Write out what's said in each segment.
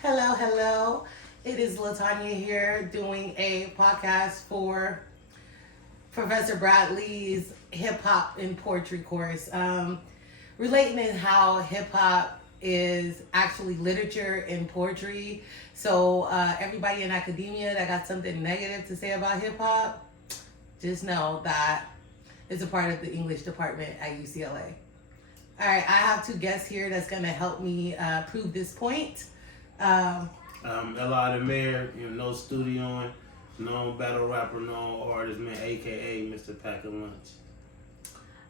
Hello, hello. It is Latanya here doing a podcast for Professor Bradley's hip hop and poetry course, relating in how hip hop is actually literature and poetry. So, everybody in academia that got something negative to say about hip hop, just know that it's a part of the English department at UCLA. All right, I have two guests here that's going to help me prove this point. Um, L.I. the Mayor, no studio, known battle rapper, known artist, man, aka Mr. Pack a Lunch.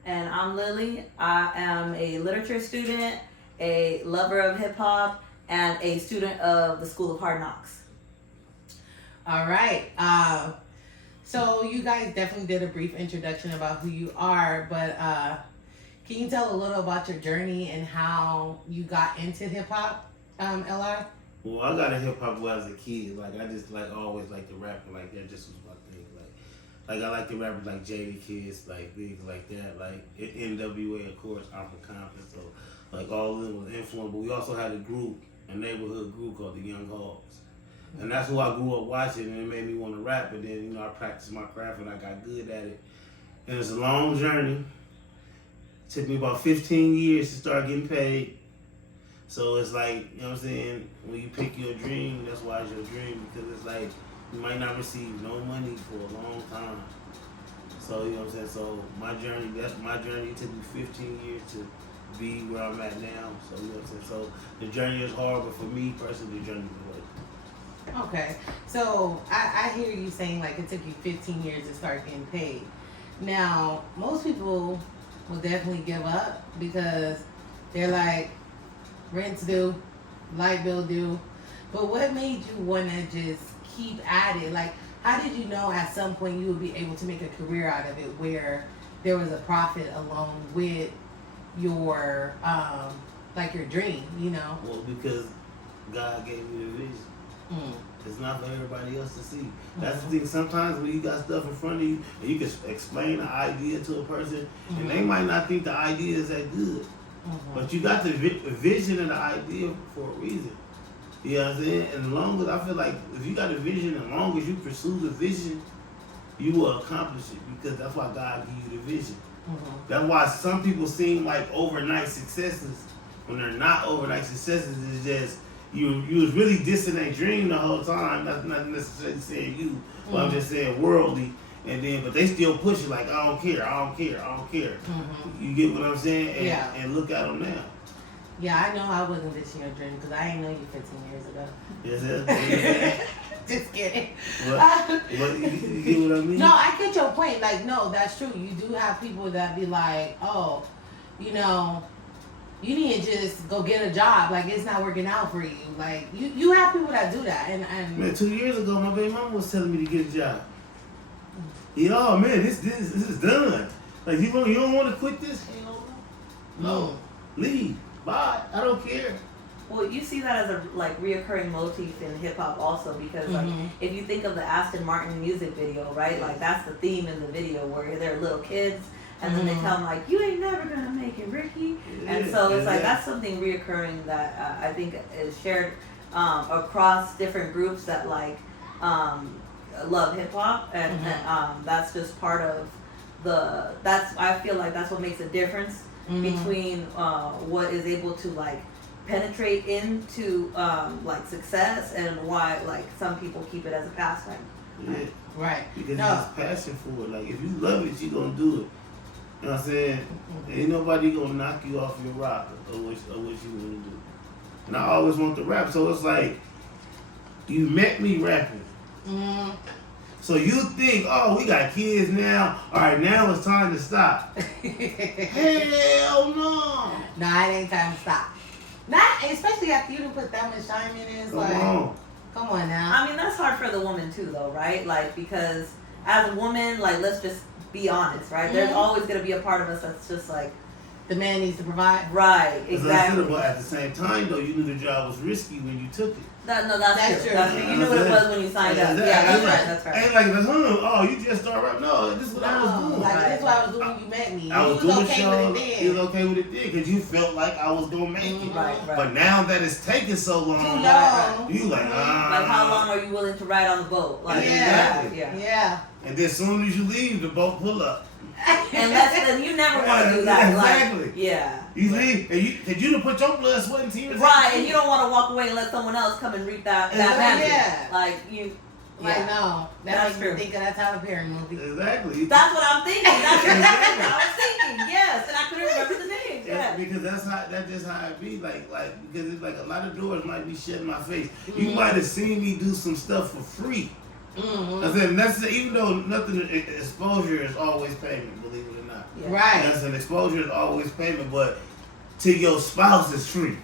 And I'm Lily. I am a literature student, a lover of hip hop, and a student of the School of Hard Knocks. all right. So you guys definitely did a brief introduction about who you are, but can you tell a little about your journey and how you got into hip hop, Li? Well, I got a hip hop when I was a kid. Like I just always liked the rapper. Like that just was my thing. Like I like the rappers like Jada Kiss, like things like that. Like NWA, of course, I'm from Compton, so like all of them was influenced. But we also had a neighborhood group called the Young Hogs. And that's who I grew up watching, and it made me want to rap. But then, I practiced my craft and I got good at it. And it was a long journey. It took me about 15 years to start getting paid. So it's like, you know what I'm saying, when you pick your dream, that's why it's your dream, because it's like, you might not receive no money for a long time. So, you know what I'm saying, so my journey, it took me 15 years to be where I'm at now. So, you know what I'm saying, so the journey is hard, but for me personally, the journey is worth. Okay, so I hear you saying like it took you 15 years to start getting paid. Now, most people will definitely give up because they're like, rent's due, light bill due. But what made you want to just keep at it? Like, how did you know at some point you would be able to make a career out of it where there was a profit along with your, like your dream, Well, because God gave me the vision. It's not for everybody else to see. That's the thing. Sometimes when you got stuff in front of you and you can explain the idea to a person, and they might not think the idea is that good. But you got the vision and the idea for a reason. You know what I'm saying? And as long as I feel like if you got a vision, as long as you pursue the vision, you will accomplish it, because that's why God gave you the vision. That's why some people seem like overnight successes when they're not overnight successes. It's just you was really dissing that dream the whole time. That's not necessarily saying you, but I'm just saying worldly. And then, but they still push you like, I don't care. You get what I'm saying? And, and look at them now. Yeah, I know I wasn't dishing your dream because I didn't know you 15 years ago. Yes, Just kidding. But you get what I mean? No, I get your point. Like, no, that's true. You do have people that be like, oh, you need to just go get a job. Like, it's not working out for you. Like, you have people that do that. And man, 2 years ago, my baby mama was telling me to get a job. Oh man, this is done. Like you don't want to quit this? Hell no. Leave. Bye. I don't care. Well, you see that as a reoccurring motif in hip hop also, because like if you think of the Aston Martin music video, right? Like that's the theme in the video where they're little kids and then they tell them like, you ain't never gonna make it, Ricky. And so it's like that's something reoccurring that I think is shared across different groups that love hip hop, and that's just part of I feel like that's what makes a difference between what is able to penetrate into success and why some people keep it as a pastime. Yeah. Right. Because there's passion for it. Like if you love it, you gonna do it. You know what I'm saying? Ain't nobody gonna knock you off your rock or what you wanna do. And I always want to rap, so it's like you met me rapping. So you think, oh, we got kids now. All right, now it's time to stop. Hell no. Nah, it ain't time to stop. Not especially after you done put that much time in it. It's come on now. I mean, that's hard for the woman too, though, right? Like because as a woman, let's just be honest, right? There's always gonna be a part of us that's just like, the man needs to provide. Right, exactly. But at the same time, though, you knew the job was risky when you took it. That's true. True. That's true. You knew what it was when you signed up. Yeah, that's right. Ain't like, oh, you just started rapping. No, this is what I was doing. Like, this is what I was doing when you met me. I was doing doing okay shows. with it then. You was okay with it then because you felt like I was going to make it. Right. But now that it's taking so long, Too long. you like, Like, how long are you willing to ride on the boat? Like, Yeah. And then as soon as you leave, the boat pull up. And then you never want to do that. Exactly. Like, yeah. You leave, and you done put your blood, sweat, and tears. Right, and you don't want to walk away and let someone else come and reap that magic. Yeah. Like, you. Like, no. That's makes true. me think of that Tyler Perry movie. Exactly. That's what I'm thinking. That's exactly what I was thinking. Yes, and I couldn't remember the name. Yeah. Because that's just how it be. Like because it's like a lot of doors might be shut in my face. You might have seen me do some stuff for free. I said, even though nothing, exposure is always payment, believe it or not. Yeah. Right. That's an exposure is always payment, but to your spouse is free.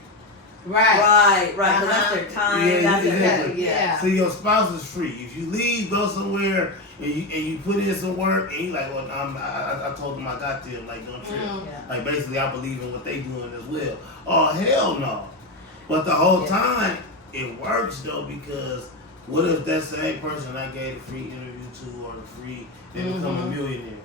Right. Because that's their time. Yeah, That's exactly. Yeah. So your spouse is free. If you leave, go somewhere, and you put in some work, and you like, well, I told them I got them, like, don't trip. Yeah. Like, basically, I believe in what they doing as well. Oh, hell no. But the whole time, it works, though, because what if that same person I gave a free interview to or the free, they become a millionaire?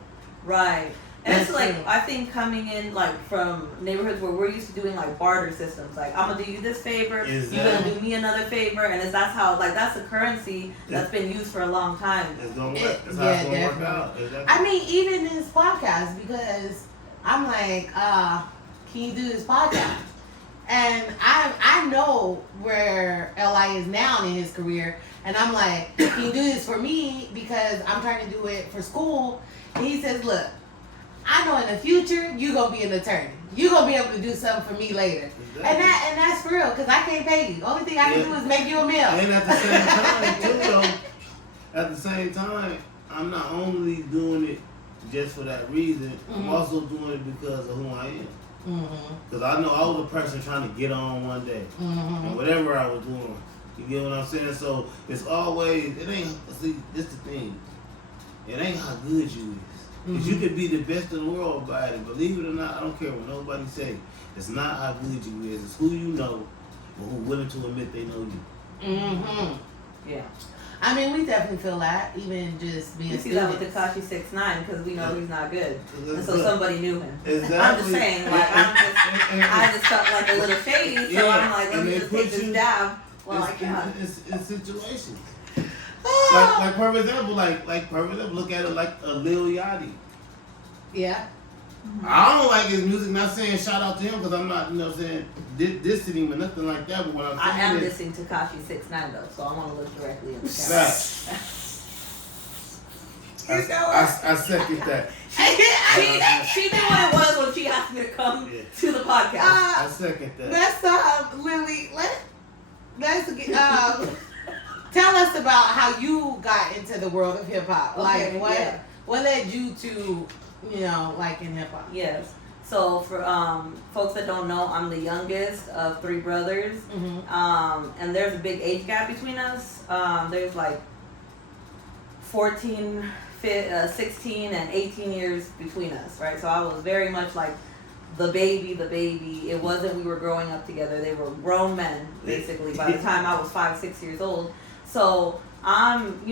Right. And That's it's like, true. I think coming in like from neighborhoods where we're used to doing like barter systems, like I'm gonna do you this favor, Exactly. you're gonna do me another favor, and that's how, like, that's a currency that's been used for a long time. It's gonna work. That's how it's gonna work definitely. out. Exactly. I mean, even this podcast, because I'm like, can you do this podcast? And I know where Li is now in his career, and I'm like, can you do this for me? Because I'm trying to do it for school. And he says, look, I know in the future you're gonna be an attorney. You're gonna be able to do something for me later. Exactly. And that's for real, because I can't pay you. Only thing I can do is make you a meal. And at the same time, too, though, at the same time, I'm not only doing it just for that reason, I'm also doing it because of who I am. Because I know I was a person trying to get on one day. And whatever I was doing, you get what I'm saying? So it's always, see, this the thing. It ain't how good you is. Because you could be the best in the world by it. Believe it or not, I don't care what nobody say. It's not how good you is. It's who you know or who willing to admit they know you. Yeah. I mean, we definitely feel that, even just being You see that students. with Tekashi 6ix9ine because we know he's not good, and so Good. somebody knew him. Exactly. I'm just saying, like, I just felt like a little shady, so I'm like, let me just take this jab while I can. It's situations. Oh. Like for example, look at it like a Lil Yachty. Yeah. I don't like his music. Not saying shout out to him because I'm not, saying dissing him or nothing like that. But what I'm saying I am is, dissing Tekashi 6ix9ine though, so I want to look directly in the camera. I second that. She knew what it was when she asked me to come to the podcast. I second that. Let's Lily, let's get tell us about how you got into the world of hip hop. Okay, Like what led you to, like in hip hop? Yes. So for folks that don't know, I'm the youngest of three brothers, and there's a big age gap between us. There's like 14, 16, and 18 years between us, right? So I was very much like the baby. It wasn't we were growing up together. They were grown men, basically, by the time I was 5, 6 years old. So I'm,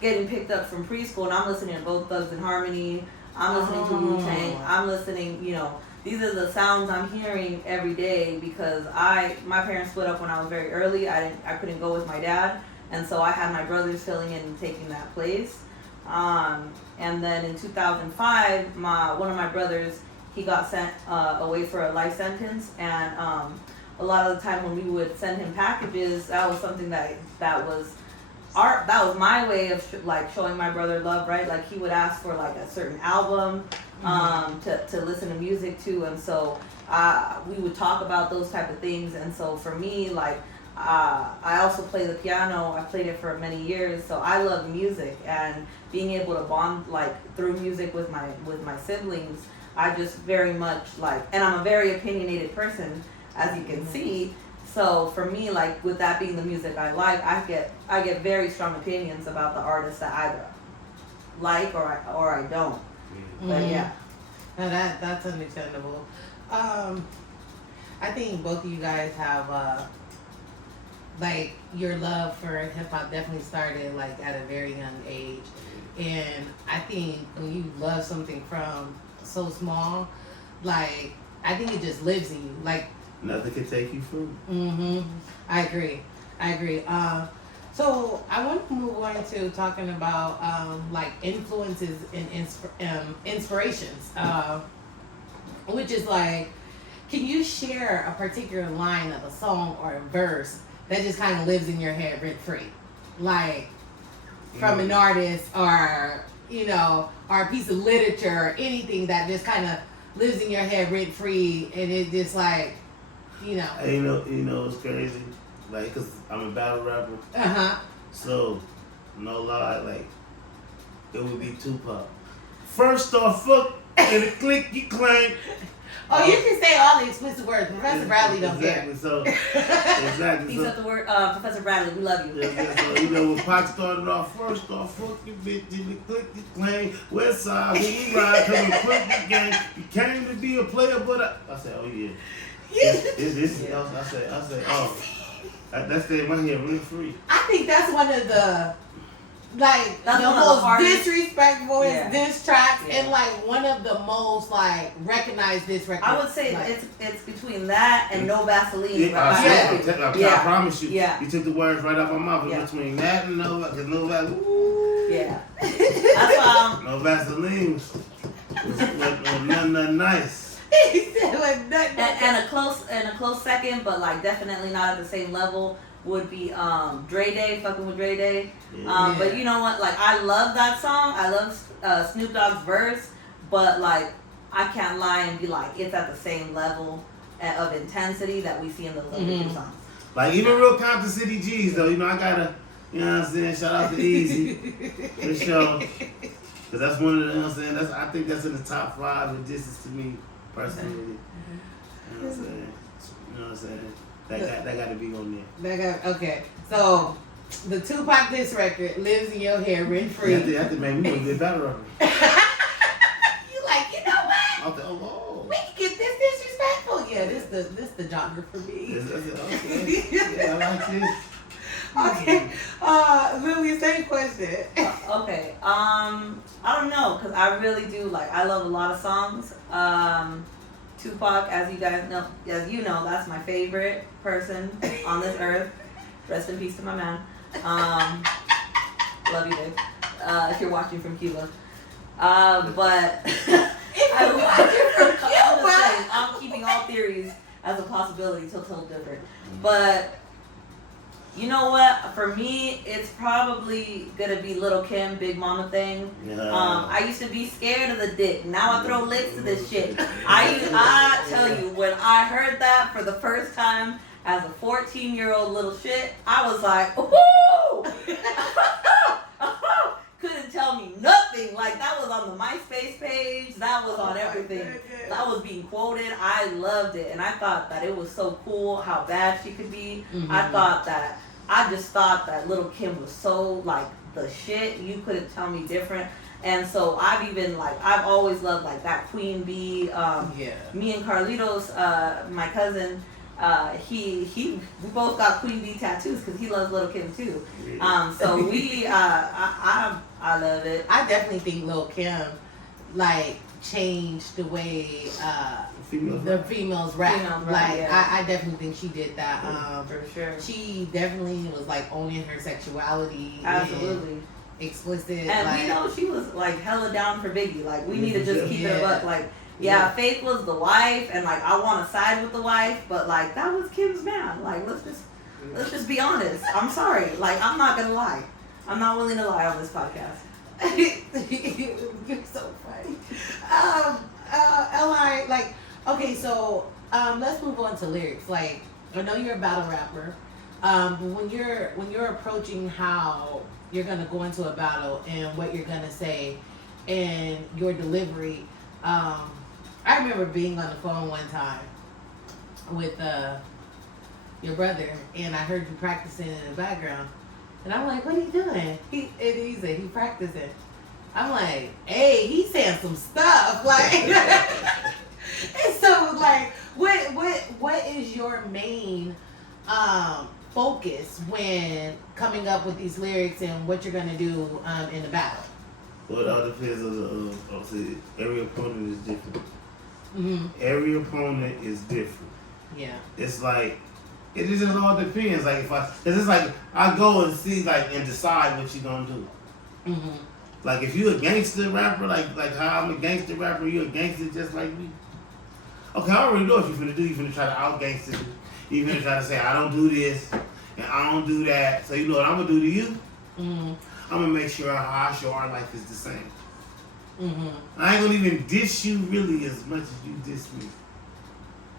getting picked up from preschool, and I'm listening to both Thugs and Harmony. I'm listening to Wu-Tang. I'm listening, these are the sounds I'm hearing every day because my parents split up when I was very early. I couldn't go with my dad, and so I had my brothers filling in and taking that place. And then in 2005, one of my brothers, he got sent away for a life sentence, and a lot of the time when we would send him packages, that was something that was art. That was my way of showing my brother love, right? Like he would ask for like a certain album to listen to music to, and so we would talk about those type of things. And so for me, I also play the piano. I played it for many years, so I love music, and being able to bond through music with my siblings. I just very much and I'm a very opinionated person, as you can see. So for me, with that being the music I like, I get very strong opinions about the artists that either like or I don't. But yeah. No, that's understandable. I think both of you guys have like your love for hip hop definitely started like at a very young age, and I think when you love something from so small, like I think it just lives in you. Like Nothing can take you from. I agree. So I want to move on to talking about like influences and inspirations, which is like, can you share a particular line of a song or a verse that just kind of lives in your head rent free, like from an artist or or a piece of literature or anything that just kind of lives in your head rent free, and it just like You know, it's crazy. Like, cause I'm a battle rapper. So, no lie, like, it would be Tupac. First off, fuck, and a click you claim. Oh, you can say all the explicit words. Professor Bradley don't care. So, exactly. He said the word, Professor Bradley, we love you. So, when Pac started off, first off, fuck your bitch, and the click you claim. West side, when we ride, cause we click the game. You came to be a player, but I said, oh yeah. I said, oh, that stayed in my head really free. I think that's one of the the most disrespectful diss tracks, and like one of the most like recognized diss records. I would say it's between that and No Vaseline. I promise you. Yeah. You took the words right out my mouth. It's between that and No Vaseline. Yeah. That's why. No Vaseline was nothing nice. He said like nothing. And a close second, but like definitely not at the same level, would be Dre Day, fucking with Dre Day. But you know what? Like I love that song. I love Snoop Dogg's verse, but like I can't lie and be like it's at the same level of intensity that we see in the other two songs. Like even real Compton City G's though, I gotta, you know what I'm saying? Shout out to Easy for sure, because that's one of the, I think that's in the top 5 of disses to me. Personally, you know what I'm saying? That got to be on there. Okay. So the Tupac diss record lives in your head rent free. You have to make me get better of it. You like, you know what? Oh. We can get this disrespectful. Yeah, this the genre for me. Okay. Yeah, I like this. Okay. Lily, same question. Okay. I don't know, because I really do I love a lot of songs. Tupac, as you know, that's my favorite person on this earth. Rest in peace to my man. Love you, babe. If you're watching from Cuba. But If you're watching from Cuba, I'm keeping all theories as a possibility till different. But you know what? For me, it's probably gonna be Lil' Kim, Big Mama thing. I used to be scared of the dick. Now I throw licks to this shit. I tell you, when I heard that for the first time as a 14-year-old little shit, I was like, ooh! Couldn't tell me nothing. Like that was on the MySpace page. That was on everything. That was being quoted. I loved it, and I thought that it was so cool how bad she could be. I just thought that Lil' Kim was so like the shit. You couldn't tell me different. And so I've always loved like that Queen Bee. Me and Carlitos, my cousin, we both got Queen Bee tattoos because he loves Lil' Kim too. So we, I love it. I definitely think Lil' Kim like changed the way the females rap. I definitely think she did that. For sure. She definitely was like owning her sexuality. Absolutely. Explicit. And we know she was like hella down for Biggie. Like we need to just keep it up. Like Faith was the wife, and like I want to side with the wife, but like that was Kim's man. Like let's just be honest. I'm sorry. Like I'm not gonna lie. I'm not willing to lie on this podcast. You're so funny. Li, like, okay, so let's move on to lyrics. Like, I know you're a battle rapper, but when you're approaching how you're gonna go into a battle and what you're gonna say and your delivery, I remember being on the phone one time with your brother, and I heard you practicing in the background. And I'm like, what are you doing? He said, he practicing. I'm like, hey, he's saying some stuff. Like, and so like, what is your main focus when coming up with these lyrics and what you're gonna do in the battle? Well, it all depends on the. Obviously, every opponent is different. Mm-hmm. Every opponent is different. Yeah. It's like it just all depends. Like cause it's like I go and see like and decide what you gonna do. Mm-hmm. Like if you a gangster rapper, like how I'm a gangster rapper, you a gangster just like me. Okay, I already know what you finna do. You finna try to out gangster me. You finna try to say I don't do this and I don't do that. So you know what I'm gonna do to you? Mm-hmm. I'm gonna make sure how I show our life is the same. Mm-hmm. I ain't gonna even diss you really as much as you diss me.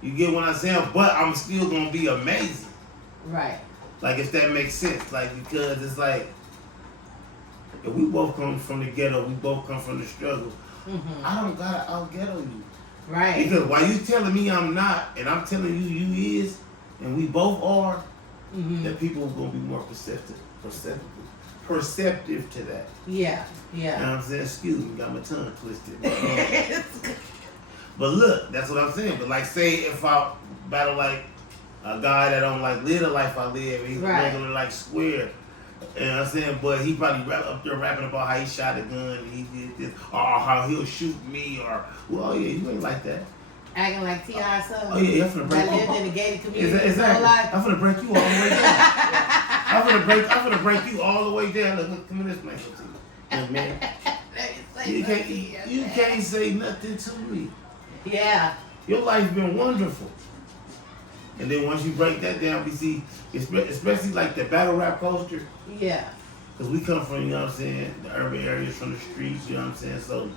You get what I'm saying? But I'm still gonna be amazing. Right. Like if that makes sense. Like because it's like if we both come from the ghetto, we both come from the struggle. Mm-hmm. I don't gotta out ghetto you. Right. Because while you telling me I'm not, and I'm telling you you is, and we both are, Mm-hmm. that people are gonna be more perceptive to that. Yeah. You Yeah. know what I'm saying? Excuse me, got my tongue twisted. But look, that's what I'm saying. But like, say if I battle like a guy that don't like live the life I live, he's Right. regular like square. You know what I'm saying? But he probably up there rapping about how he shot a gun and he did this, or how he'll shoot me, or well, yeah, you ain't like that. Acting like T.I. son. Oh yeah, I'm finna break That you. lived in the gated community. Exactly. Like, I'm finna break you all the way down. I'm finna break you all the way down. Look, come in this place to you. Look, man. You can't say nothing to me. Yeah. Your life been wonderful. And then once you break that down, we see, especially like the battle rap culture, Yeah. because we come from, you know what I'm saying, the urban areas, from the streets, you know what I'm saying? So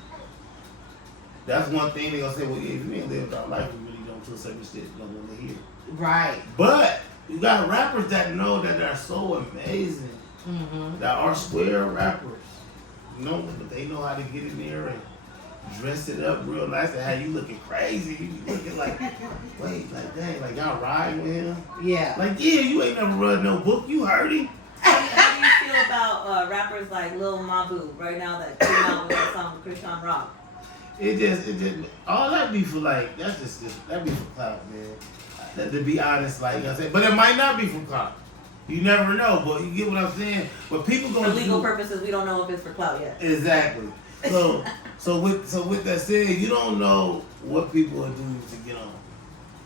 that's one thing they're going to say, well, yeah, if you ain't lived our life, you really don't to a certain extent, you don't want to hear. Right. But you got rappers that know that they're so amazing, Mm-hmm. that are square rappers. You know, but they know how to get in there and dress it up real nice and have you looking crazy. You be looking like, wait, like dang, like y'all riding with him? Yeah. Like, yeah, you ain't never read no book, you heard him. How do you feel about rappers like Lil Mabu right now that came out with that song Christian Rock? It just, all that be for like, that be for clout, man. That, to be honest, like, you know what I'm saying? But it might not be for clout. You never know, but you get what I'm saying? But people For gonna legal purposes, we don't know if it's for clout yet. Exactly. So with that said, you don't know what people will do to get on.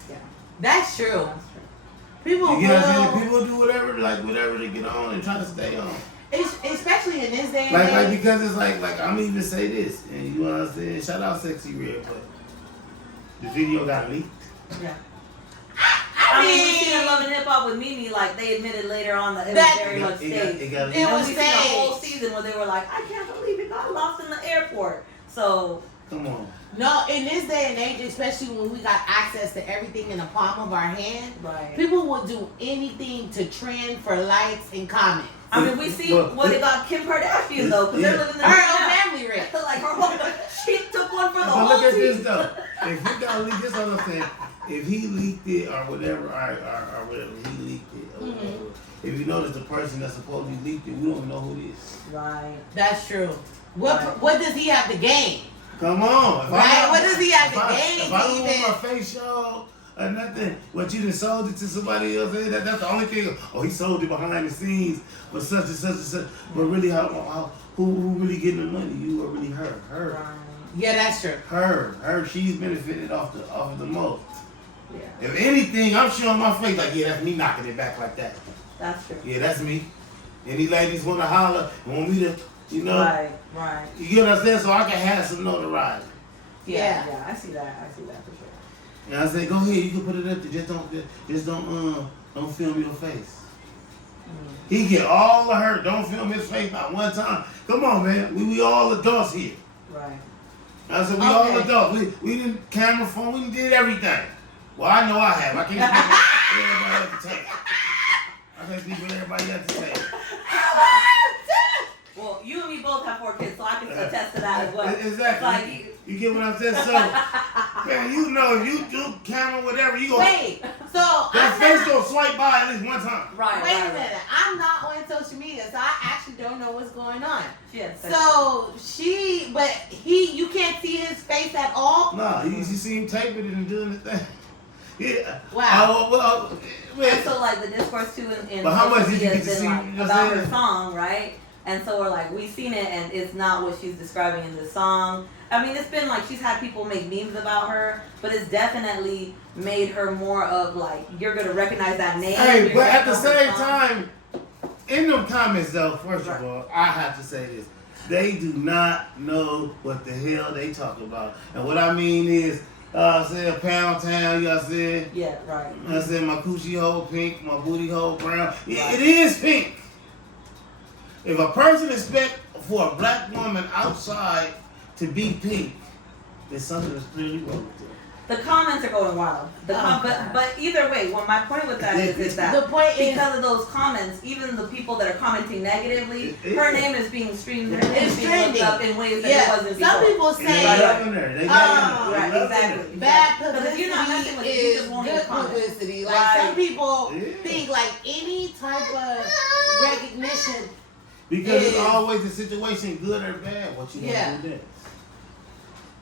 Yeah, That's true. that's true. People You get what I'm will, saying? People do whatever to get on and try to stay on. especially in this day and Like age. because it's like I'm even say this, and you know what I'm saying? Shout out Sexy Red, but the video got leaked. Yeah. I mean, we seen in Love and Hip Hop with Mimi, like they admitted later on that it was That- very much staged. It got It leaked. was We seen a whole staged. season where they were like, I can't believe it got lost in the airport. So Come on. No, in this day and age, especially when we got access to everything in the palm of our hand, right. people will do anything to trend for likes and comments. I mean, we see what they got Kim Kardashian though, because they're living the Her dream own now. family rich. Like her whole, she took one for the But whole look at team. this though. If he got leaked, this is what I'm saying. If he leaked it or whatever, or whatever, he leaked it or whatever. Mm-hmm. If you notice the person that's supposed to be leaked it, we don't even know who it is. Right. That's true. What Right. what does he have to gain? Come on. If I Right? got- What does he have to if gain If I to don't even? want my face show or nothing, what you done sold it to somebody else, that's the only thing. Oh, he sold it behind the scenes for such and such and such. But really, who really getting the money? You or really her? Her. Right. Yeah, that's true. Her. She's benefited off of the most. Yeah. If anything, I'm showing my face like, yeah, that's me knocking it back like that. That's true. Yeah, that's me. Any ladies want to holler, want me to, you know, Right. Right. you get what I'm saying? So I can have some notoriety. Yeah. Yeah. Yeah. I see that. I see that for sure. And I say, go ahead, you can put it up there. Just don't film your face. He get all of her. Don't film his face not one time. Come on, man. We all adults here. Right. I said, we all Okay. adults. We did camera phone. We did everything. Well, I know I have. I can't speak for everybody at the table. I can't speak for everybody at the table. Well, you and me both have 4 kids, so I can attest to that as well. Exactly. Like, You get what I'm saying? So, man, you know, if you do camera, whatever, you go. Wait, so That I'm face not, gonna swipe by at least one time. right. wait a right. minute. I'm not on social media, so I actually don't know what's going on. Yes. So you can't see his face at all. Nah, you see him taping it and doing the thing. Yeah. Wow. Man. And so like the discourse too in But how much did you has get to been see? like You know what about I'm her saying? song, right? And so we're like, we've seen it, and it's not what she's describing in the song. I mean, it's been like she's had people make memes about her, but it's definitely made her more of like, you're gonna recognize that name. Hey, you're but gonna at the know her same song. time, in them comments though, first Right. of all, I have to say this. They do not know what the hell they talk about. And what I mean is, I said Pound Town, you know what I'm saying? Yeah, right. I said my coochie hole pink, my booty hole brown. Yeah, Right. it is pink. If a person expect for a black woman outside to be pink, then something is clearly wrong with them. The comments are going wild. But either way, well, my point with that is that The point is because of those comments, even the people that are commenting negatively, her name is being streamed, her name It's is being looked trending. up in ways that it wasn't before. Some people They say loving her. They loving her. Right, They loving exactly. her. bad Because if you're not messing publicity with it, you is just won't good even comment. publicity. Like Right. some people Yeah. think like any type of recognition. Because it's is- always a situation, good or bad, what you Yeah. want to do next.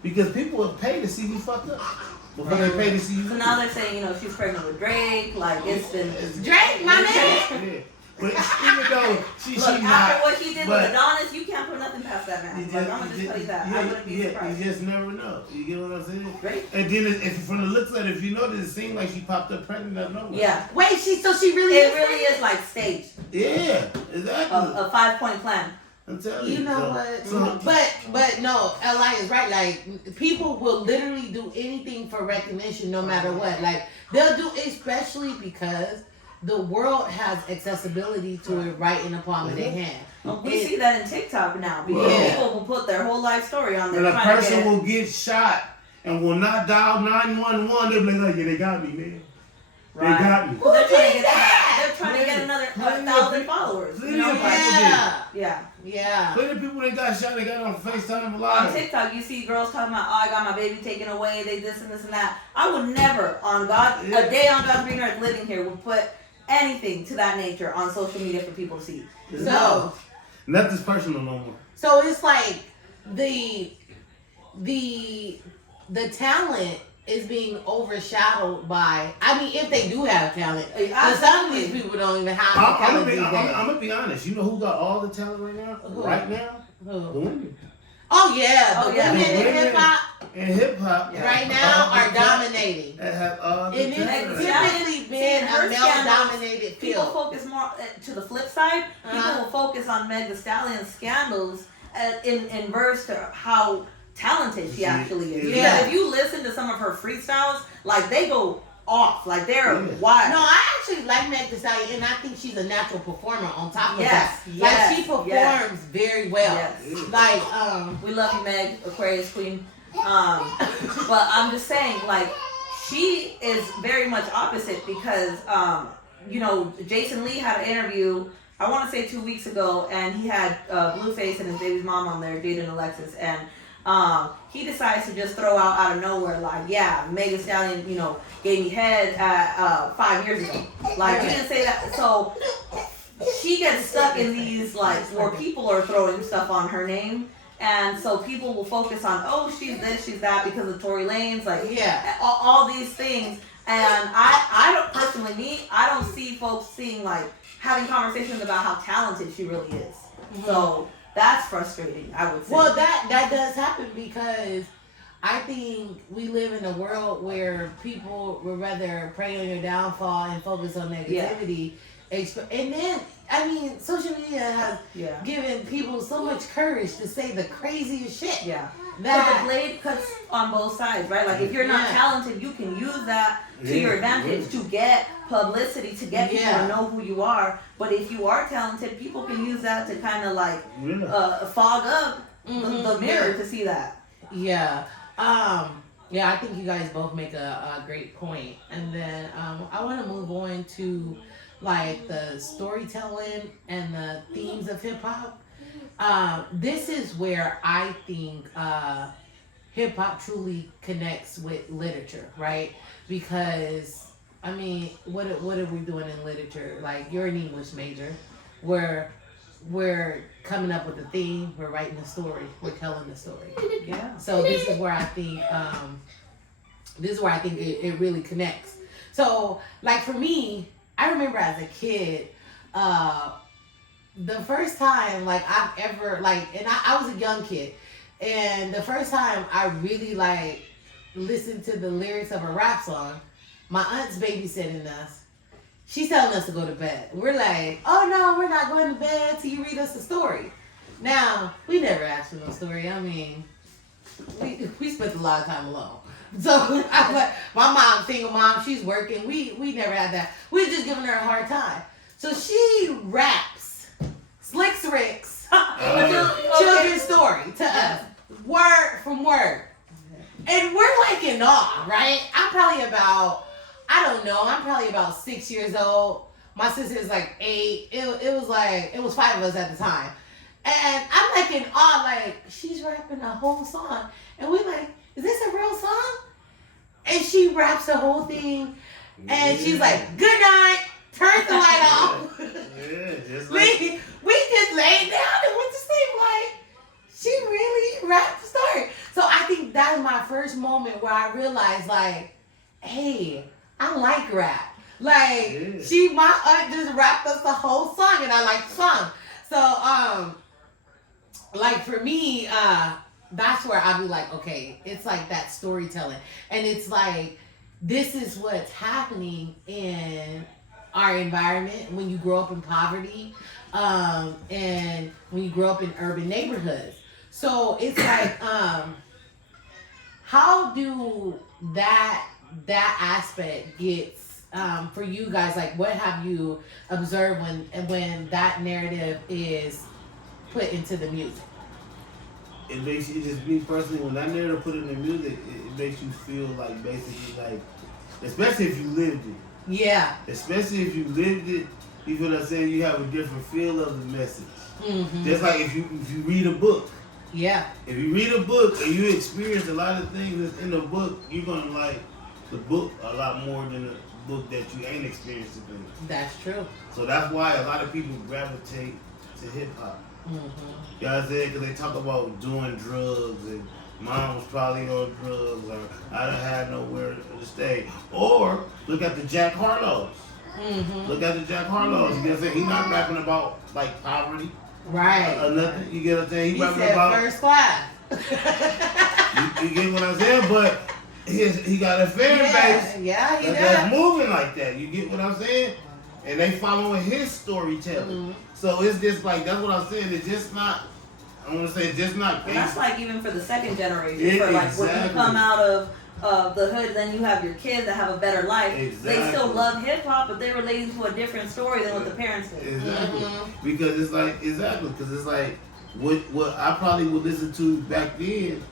Because people will pay to see you fucked up before they pay to see you. So now they're saying, she's pregnant with Drake. Like it's been. Drake, my man. Yeah. But even though she Look, after not, what he did but- with Adonis, you can't put nothing past that man. Like, I'm gonna just tell you that. I wouldn't be surprised. You just never know. You get what I'm saying? Drake? And then if from the looks of it, if you notice, it seemed like she popped up pregnant out of nowhere. Yeah. Wait, she really It is really pregnant? is like staged. Yeah, exactly. A 5-point plan. I'm telling you. You know what? But no, Eli is right. Like people will literally do anything for recognition, no matter what. Like they'll do, especially because the world has accessibility to it right in the palm of their hand. We see that in TikTok now because Yeah. people will put their whole life story on there. And a trying to person get- will get shot and will not dial 911. They'll be like, yeah, they got me, man. Right. They got me. Well, they're trying to did get that? they're trying to get another Plenty of 1,000 people- followers. plenty of people Yeah, Yeah. yeah. Plenty of people that got shot, they got on FaceTime On live. TikTok, you see girls talking about, I got my baby taken away, they this and this and that. I would never, on God, Yeah. a day on God's green earth living here, would put anything to that nature on social media for people to see. So Nothing's personal no more. So it's like the talent is being overshadowed by. I mean, if they do have talent, but some of these people don't even have the I'm talent. these days. gonna be honest. You know who got all the talent right now? Who? Right now, the Who? women. Oh yeah, the Oh, yeah. women in The women hip hop and hip hop right now are dominating. That have all the And it's talent. typically been her a scandals, male-dominated People field. focus more to the flip side. Uh-huh. People will focus on Meg Thee Stallion's scandals in verse to how talented she actually is. Yeah. Because if you listen to some of her freestyles, like they go off, like they're Yeah. wild. No, I actually like Meg Thee Stallion, and I think she's a natural performer. On top of Yes, that, yes, like she performs yes. very well. Yes. Like We love you, Meg, Aquarius Queen. But I'm just saying, like, she is very much opposite because, Jason Lee had an interview, I want to say 2 weeks ago, and he had Blueface and his baby's mom on there, Jada and Alexis, and he decides to just throw out of nowhere, like, yeah, Megan Thee Stallion, gave me head 5 years ago. Like, he didn't say that. So she gets stuck in these, like, where people are throwing stuff on her name. And so people will focus on, oh, she's this, she's that, because of Tory Lanez, like, Yeah. all these things. And I don't personally, I don't see folks having conversations about how talented she really is. Mhm. So that's frustrating, I would say. Well, that does happen because I think we live in a world where people would rather pray on your downfall and focus on negativity. And then, I mean, social media has yeah. given people so much courage to say the craziest shit. Yeah. That But the blade cuts on both sides, right? Like if you're not Yeah. talented, you can use that to your advantage to get publicity, to get people to know who you are. But if you are talented, people can use that to kind of like fog up the mirror to see that. Yeah. Yeah, I think you guys both make a great point. And then I want to move on to like the storytelling and the themes of hip hop. This is where I think hip hop truly connects with literature, right? Because I mean, what are we doing in literature? Like you're an English major, where we're coming up with a theme, we're writing a story, we're telling the story. Yeah. So this is where I think it really connects. So like for me, I remember as a kid, the first time like I've ever like, and I was a young kid, and the first time I really like listened to the lyrics of a rap song, my aunt's babysitting us. She's telling us to go to bed. We're like, oh no, we're not going to bed till you read us a story. Now, we never asked for no story. I mean, we spent a lot of time alone. So, my mom, single mom, she's working. We never had that. We were just giving her a hard time. So she raps Slicks Rick's children's story to us, word from word. And we're like in awe, right? I'm probably about 6 years old. My sister is like 8. It was 5 of us at the time. And I'm like in awe, like, she's rapping a whole song. And we like, is this a real song? And she raps the whole thing. And she's like, good night, turns the light off. Yeah, just like, we just laid down and went to sleep like, she really rapped the story. So I think that was my first moment where I realized like, hey, I like rap. Like my aunt just rapped us the whole song and I like the song. So like for me, that's where I'll be like, okay, it's like that storytelling. And it's like, this is what's happening in our environment when you grow up in poverty, and when you grow up in urban neighborhoods. So it's like, how do that aspect gets for you guys? Like, what have you observed when that narrative is put into the music? It makes you, just me personally, when that narrative put in the music, it makes you feel like basically like, especially if you lived it. Yeah. Especially if you lived it, you feel what I'm saying, you have a different feel of the message. Mm-hmm. Just like if you read a book. Yeah. If you read a book and you experience a lot of things that's in the book, you're gonna like the book a lot more than the book that you ain't experienced things. That's true. So that's why a lot of people gravitate to hip hop. Mm-hmm. You know what I'm saying? Because they talk about doing drugs and mom was probably on drugs or I done had nowhere to stay. Or look at the Jack Harlows. Mm-hmm. Look at the Jack Harlows. You get what I'm saying? He's not rapping about like poverty. Right. Or nothing. You get what I'm saying? He rapping said about first class. you get what I'm saying? But he got a fan base Yeah, he does. that's moving like that. You get what I'm saying? And they following his storytelling. Mm-hmm. So it's just like, that's what I'm saying. It's just not, I want to say, it's just not. And that's like even for the second generation. Yeah, for like exactly. when you come out of the hood, then you have your kids that have a better life. Exactly. They still love hip hop, but they're relating to a different story than what the parents did. Exactly. Mm-hmm. Because it's like, because it's like, what I probably would listen to back then,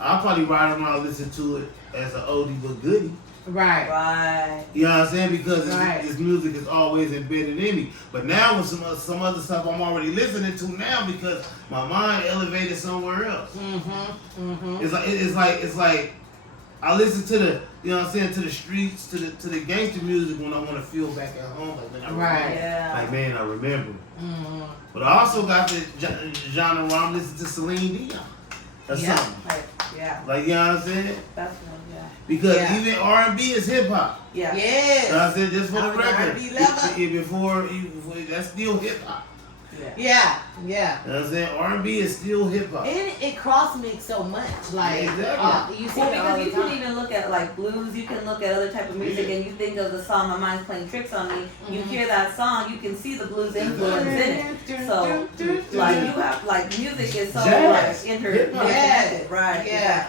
I'll probably ride around and listen to it as an oldie but goodie. Right. You know what I'm saying? Because right. this music is always embedded in me. But now with some other stuff I'm already listening to now because my mind elevated somewhere else. Mm-hmm. Mm-hmm. It's like I listen to the, you know what I'm saying, to the streets, to the gangster music when I want to feel back at home. Like, man, I remember. Yeah. Like, man, I remember. Mm-hmm. But I also got the genre where I'm listening to Celine Dion or something. Like, yeah. Like, you know what I'm saying? That's one, yeah. Because even R&B is hip hop. Yeah. Yes. So I said, just for the record, before, that's still hip hop. Yeah. You know what I'm saying? R&B is still hip hop. And it cross mix so much. Like, exactly. You see well, it all because the you time. can even look at like blues, you can look at other type of music, and you think of the song "My Mind's Playing Tricks on Me." You hear that song, you can see the blues influence in it. So, like you have like music is so like interconnected, right? Yeah.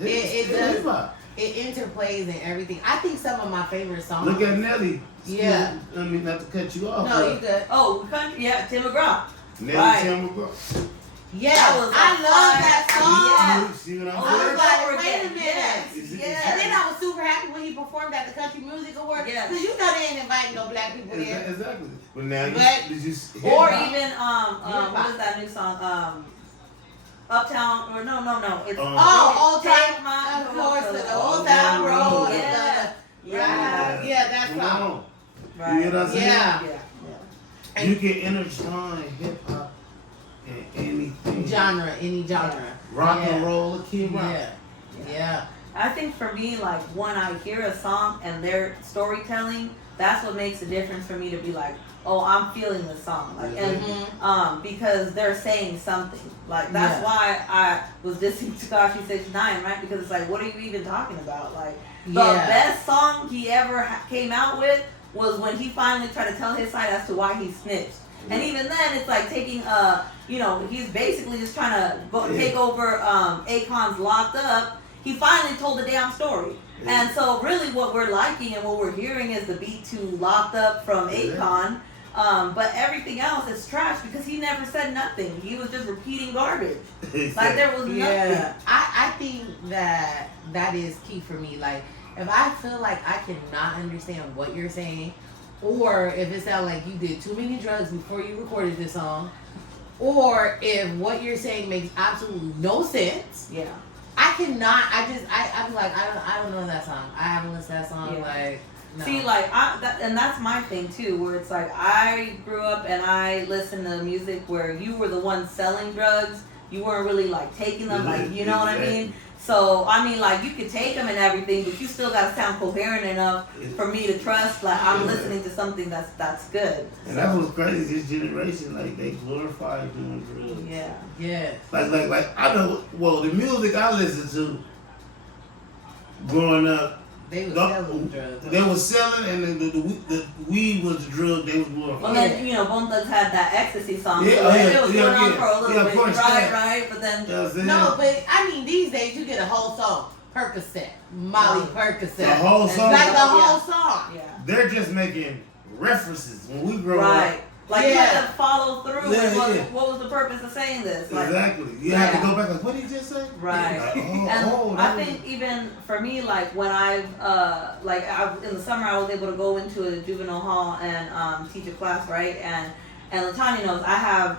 Exactly. It does. It interplays in everything. I think some of my favorite songs. Look at Nelly. Yeah. I mean, not to cut you off. No, you good. Oh, country, yeah, Tim McGraw. Nelly, Tim McGraw. Yeah, I love that song. You see what I I'm was like, wait a minute. Yes. And then I was super happy when he performed at the Country Music Awards. Yeah. Because you know they ain't inviting no black people there. Exactly. But now But- you Or even what is that new song? Uptown or no, it's Old Take Town, My of course, to the Old Town Road. Yeah. Yeah, that song. You know what I'm saying? Yeah. You can intertwine hip hop and anything. Any genre. Rock and roll, kid rock. Yeah. I think for me, like when I hear a song and their storytelling, that's what makes a difference for me to be like, oh, I'm feeling the song, like, and because they're saying something. Like that's why I was listening to Tekashi 69, right? Because it's like, what are you even talking about? Like the best song he ever came out with was when he finally tried to tell his side as to why he snitched. And even then, it's like taking he's basically just trying to take over Akon's Locked Up. He finally told the damn story. And so really what we're liking and what we're hearing is the beat to Locked Up from Akon. But everything else is trash because he never said nothing. He was just repeating garbage. Like there was nothing. Yeah. I think that is key for me. Like if I feel like I cannot understand what you're saying, or if it sounds like you did too many drugs before you recorded this song, or if what you're saying makes absolutely no sense. Yeah. I cannot. I'm like I don't know that song. I haven't listened to that song. Yeah. Like no. See, like and that's my thing too. Where it's like I grew up and I listened to music where you were the one selling drugs. You weren't really like taking them. Like you know what I mean. So I mean, like you could take them and everything, but you still gotta sound coherent enough for me to trust. Like I'm listening to something that's good. And that's what's crazy. This generation, like they glorify doing drugs. Yeah. Yeah. Like I know. Well, the music I listened to growing up, they was selling drugs. They was selling, and the weed was the drug they was glorifying. Well, then Bone Thugs had that ecstasy song. It was going on for a little bit, right? But then no, but I mean these days you get a whole song. Percocet, Molly Percocet. The whole song. Like the whole song. Yeah. They're just making references when we grow up. Like you have to follow through. What was the purpose of saying this? Like, exactly. You have to go back. Like, what did you just say? Right. Like, I think even for me, like when in the summer I was able to go into a juvenile hall and teach a class, right? And LaTanya knows I have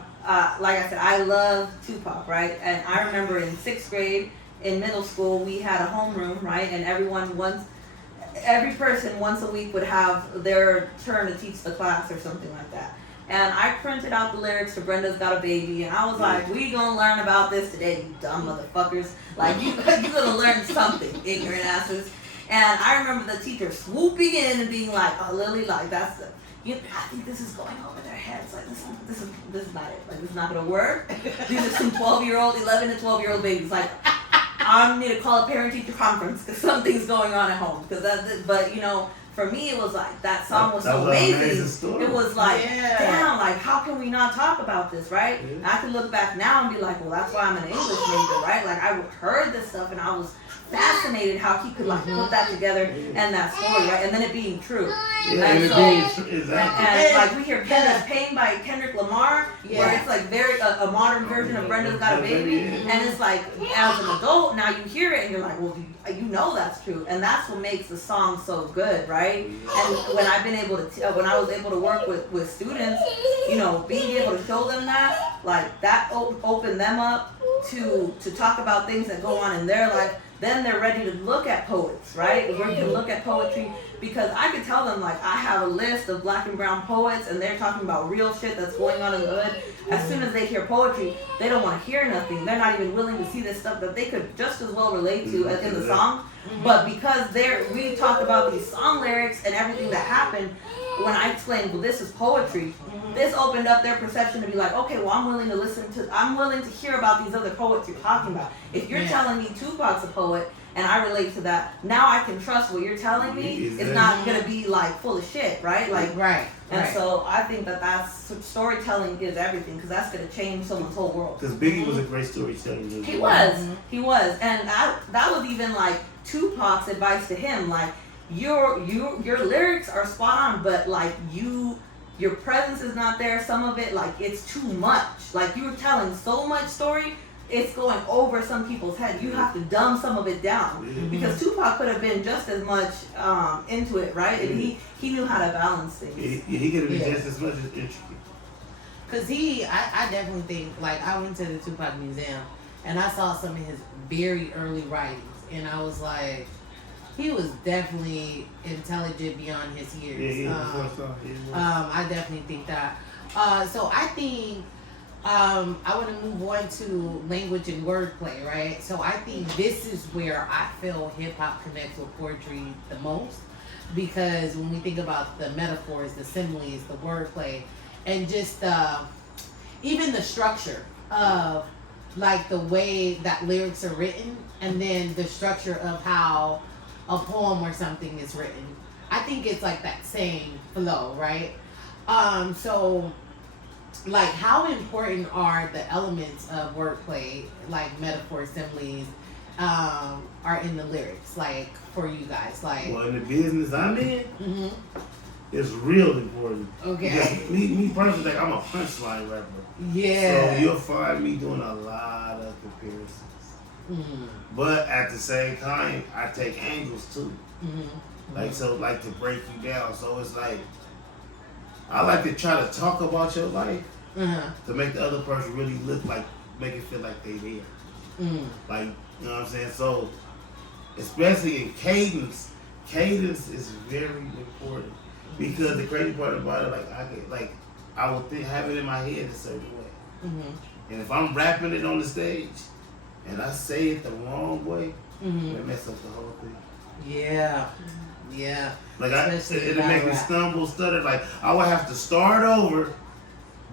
like I said, I love Tupac, right? And I remember in 6th grade in middle school we had a homeroom, right? And every person once a week would have their turn to teach the class or something like that. And I printed out the lyrics to Brenda's Got a Baby, and I was like, we gonna learn about this today, you dumb motherfuckers. Like, you gonna learn something, ignorant asses. And I remember the teacher swooping in and being like, oh, Lily, like, I think this is going over their heads. Like, this is not it. Like, this is not gonna work. These are some 11 to 12-year-old babies. Like, I need to call a parent-teacher conference because something's going on at home. But, for me, it was like, that song was so amazing. It was like, damn, like, how can we not talk about this, right? Yeah. And I can look back now and be like, well, that's why I'm an English major, right? Like, I heard this stuff and I was fascinated how he could, like, put that together and that story, right? And then it being true. And like, we hear Kendrick's Pain by Kendrick Lamar, where it's, like, very, a modern version of Brenda's Got a Baby. And it's like, as an adult, now you hear it and you're like, well, you know that's true, and that's what makes the song so good, right? And when I was able to work with students, being able to show them that, like that opened them up to talk about things that go on in their life. Then they're ready to look at poets, right? We can look at poetry because I could tell them, like, I have a list of Black and brown poets, and they're talking about real shit that's going on in the hood. As soon as they hear poetry, they don't want to hear nothing. They're not even willing to see this stuff that they could just as well relate to as in the song. But because we talk about these song lyrics and everything that happened, when I explained, well, this is poetry, this opened up their perception to be like, okay, well, I'm willing to hear about these other poets you're talking about. If you're telling me Tupac's a poet and I relate to that, now I can trust what you're telling me. It's not going to be like full of shit, right? Like, right. And so I think that's storytelling is everything because that's going to change someone's whole world. Because Biggie was a great storyteller. He was. And that was even like Tupac's advice to him, like, your lyrics are spot on, but like your presence is not there. Some of it, like, it's too much. Like, you're telling so much story, it's going over some people's head. You have to dumb some of it down because Tupac could have been just as much into it, right? And he knew how to balance things. He could have been just as much as intricate. Cause I definitely think, like, I went to the Tupac Museum and I saw some of his very early writings, and I was like, he was definitely intelligent beyond his years. I definitely think that. So I think I want to move on to language and wordplay, right? So I think this is where I feel hip hop connects with poetry the most, because when we think about the metaphors, the similes, the wordplay, and just even the structure of like the way that lyrics are written, and then the structure of how a poem or something is written. I think it's like that same flow, right? So like how important are the elements of wordplay, like metaphor, similes, are in the lyrics, like for you guys, like Well, in the business I'm in, hmm it's real important. okay, Yeah, me personally, like, I'm a punchline rapper. yeah, So you'll find me doing a lot of comparisons. hmm But at the same time, I take angles too. hmm Like, so, like, to break you down. So it's like, I like to try to talk about your life uh-huh. to make the other person really look like, make it feel like they there. Mm. Like, you know what I'm saying? So, especially in cadence is very important. Because the crazy part about it, I would have it in my head a certain way. Mm-hmm. And if I'm rapping it on the stage and I say it the wrong way, Mm-hmm. it mess up the whole thing. Yeah, yeah. Like Especially it'll make me rap. stumble, stutter. Like I would have to start over,